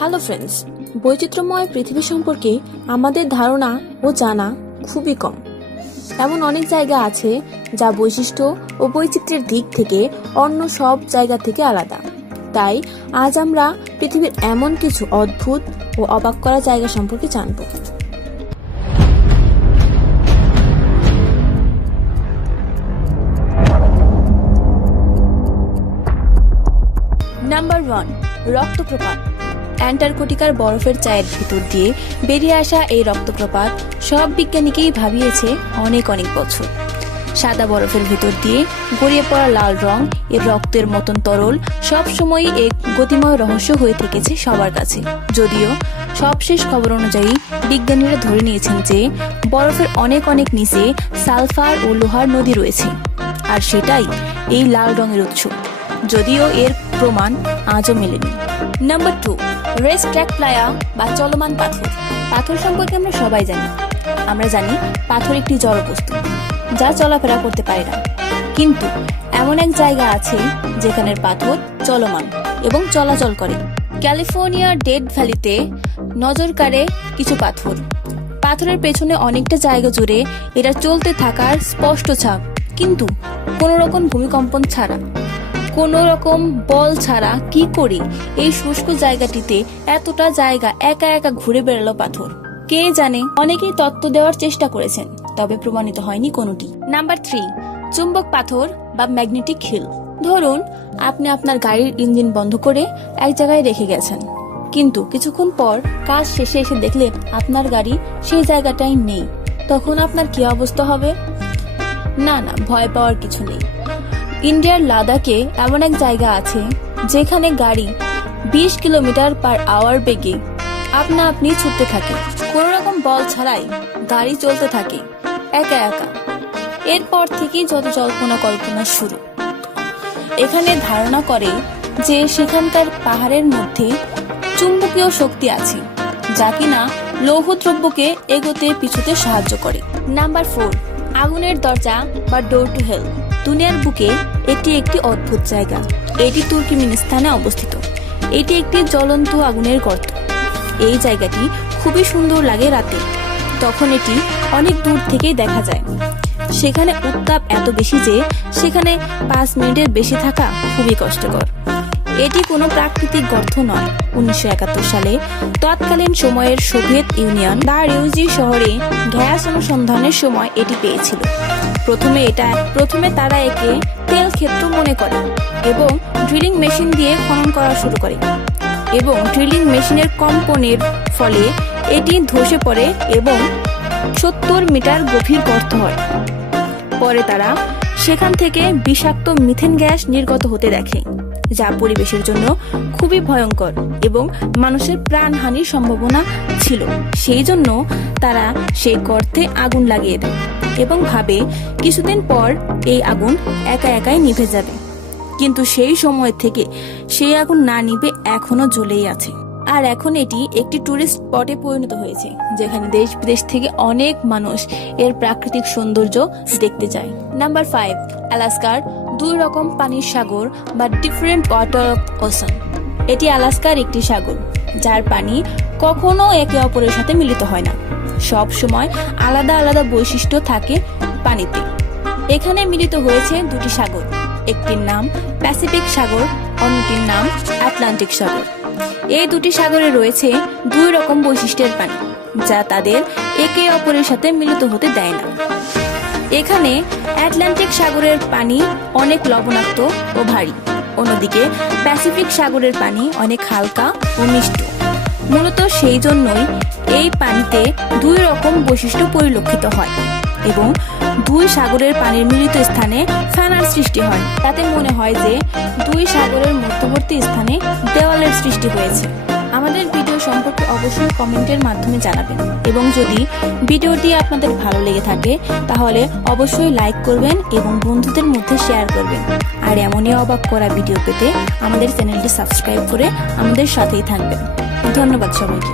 Hello friends, বৈচিত্র্যময় পৃথিবী সম্পর্কে আমাদের ধারণা ও জানা খুবই কম। এমন অনেক জায়গা আছে যা বৈশিষ্ট্য ও বৈচিত্র্যের দিক থেকে অন্য সব জায়গা থেকে আলাদা। তাই আজ আমরা পৃথিবীর এমন কিছু অদ্ভুত ও অবাক করা জায়গা সম্পর্কে জানব। নাম্বার 1, রক্তপ্রপাত। অ্যান্টার্কটিকার বরফের চায়ের ভিতর দিয়ে বেরিয়ে আসা এই রক্তপ্রপাত সব বিজ্ঞানীকেই ভাবিয়েছে অনেক বছর। সাদা বরফের ভিতর দিয়ে গড়িয়ে পড়া লাল রং, এর রক্তের মতন তরল, সবসময়ই এক গতিময় রহস্য হয়ে থেকেছে সবার কাছে। যদিও সবশেষ খবর অনুযায়ী বিজ্ঞানীরা ধরে নিয়েছেন যে বরফের অনেক নিচে সালফার ও লোহার নদী রয়েছে, আর সেটাই এই লাল রঙের উৎস, যদিও এর প্রমাণ আজও মেলেনি। নাম্বার 2, রেস ট্র্যাক প্লায়া বা চলমান পাথর। পাথর সম্পর্কে আমরা সবাই জানি। আমরা জানি পাথর একটি জড় বস্তু যা চলাফেরা করতে পারে না, কিন্তু এমন এক জায়গা আছে যেখানের পাথর চলমান এবং চলাচল করে। ক্যালিফোর্নিয়ার ডেথ ভ্যালিতে নজর কাড়ে কিছু পাথর। পাথরের পেছনে অনেকটা জায়গা জুড়ে এটা চলতে থাকার স্পষ্ট ছাপ, কিন্তু কোনো রকম ভূমিকম্পন ছাড়া, কোনো রকম বল ছাড়া কি করে এই শুষ্ক জায়গাটিতে এতটা জায়গা একা ঘুরে বেড়ালো পাথর? কে জানে। অনেকেই তত্ত্ব দেওয়ার চেষ্টা করেছেন, তবে প্রমাণিত হয়নি কোনোটি। নাম্বার 3, চুম্বক পাথর বা ম্যাগনেটিক হিল। ধরুন আপনি আপনার গাড়ির ইঞ্জিন বন্ধ করে এক জায়গায় রেখে গেছেন, কিন্তু কিছুক্ষণ পর কাজ শেষে এসে দেখলেন আপনার গাড়ি সেই জায়গাটাই নেই। তখন আপনার কি অবস্থা হবে? না, ভয় পাওয়ার কিছু নেই। ইন্ডিয়ার লাদাখে এমন এক জায়গা আছে যেখানে গাড়ি 20 কিলোমিটার/আওয়ার বেগে আপনি ছুটতে থাকে। কোনো রকম বল ছাড়াই গাড়ি চলতে থাকে একা। এরপর থেকেই যত কল্পনা শুরু। এখানে ধারণা করে যে সেখানকার পাহাড়ের মধ্যে চুম্বকীয় শক্তি আছে, যা কিনা লৌহ দ্রব্যকে এগোতে পিছুতে সাহায্য করে। নাম্বার 4, আগুনের দরজা বা ডোর টু হেল। দুনিয়ার বুকে এটি একটি অদ্ভুত জায়গা। এটি তুর্কমেনিস্তানে অবস্থিত। এটি একটি জ্বলন্ত আগুনের গর্ত। এই জায়গাটি খুবই সুন্দর লাগে রাতে, তখন এটি অনেক দূর থেকেই দেখা যায়। সেখানে উত্তাপ এত বেশি যে সেখানে 5 মিনিটের বেশি থাকা খুবই কষ্টকর। এটি কোনো প্রাকৃতিক গর্ত নয়। 1971 সালে তৎকালীন সময়ের সোভিয়েত ইউনিয়ন দারিউজি শহরে গ্যাস অনুসন্ধানের সময় এটি পেয়েছিল। প্রথমে তারা একে তেল ক্ষেত্র মনে করে এবং ড্রিলিং মেশিন দিয়ে খনন করা শুরু করে, এবং ড্রিলিং মেশিনের কম্পনের ফলে এটি ধসে পড়ে এবং 70 মিটার গভীর গর্ত হয়। পরে তারা সেখান থেকে বিষাক্ত মিথেন গ্যাস নির্গত হতে দেখে, যা পরিবেশের জন্য খুবই ভয়ঙ্কর এবং মানুষের প্রাণহানির সম্ভাবনা ছিল। সেই জন্য তারা সেই গর্তে আগুন লাগিয়ে দেয় এবং ভাবে কিছুদিন পর এই আগুন একাই নিভে যাবে। কিন্তু সেই সময় থেকে সেই আগুন না নিভে এখনো জ্বলেই আছে। আর এখন এটি একটি টুরিস্ট স্পটে পরিণত হয়েছে, যেখানে দেশ বিদেশ থেকে অনেক মানুষ এর প্রাকৃতিক সৌন্দর্য দেখতে যায়। নাম্বার 5, আলাস্কার 2 রকম পানির সাগর বা ডিফারেন্ট ওয়াটার অফ ওশান। এটি আলাস্কার একটি সাগর যার পানি কখনো একে অপরের সাথে মিলিত হয় না। সব সময় আলাদা বৈশিষ্ট্য থাকে পানিতে। এখানে মিলিত হয়েছে 2টি সাগর, একটির নাম প্যাসিফিক সাগর, অন্যটির নাম আটলান্টিক সাগর। এই 2টি সাগরে রয়েছে 2 রকম বৈশিষ্ট্যের পানি, যা তাদের একে অপরের সাথে মিলিত হতে দেয় না। এখানে আটলান্টিক সাগরের পানি অনেক লবণাক্ত ও ভারী, অন্যদিকে প্যাসিফিক সাগরের পানি অনেক হালকা ও মিষ্ট। মূলত সেই জন্যই এই পানিতে 2 রকম বৈশিষ্ট্য পরিলক্ষিত হয় এবং 2 সাগরের পানির মিলিত স্থানে ফেনার সৃষ্টি হয়। তাতে মনে হয় যে 2 সাগরের মধ্যবর্তী স্থানে দেওয়ালের সৃষ্টি হয়েছে। আমাদের ভিডিও সম্পর্কে অবশ্যই কমেন্টের মাধ্যমে জানাবেন, এবং যদি ভিডিওটি আপনাদের ভালো লেগে থাকে তাহলে অবশ্যই লাইক করবেন এবং বন্ধুদের মধ্যে শেয়ার করবেন। আর এমনই অবাক করা ভিডিও পেতে আমাদের চ্যানেলটি সাবস্ক্রাইব করে আমাদের সাথেই থাকবেন। ধন্যবাদ সবাইকে।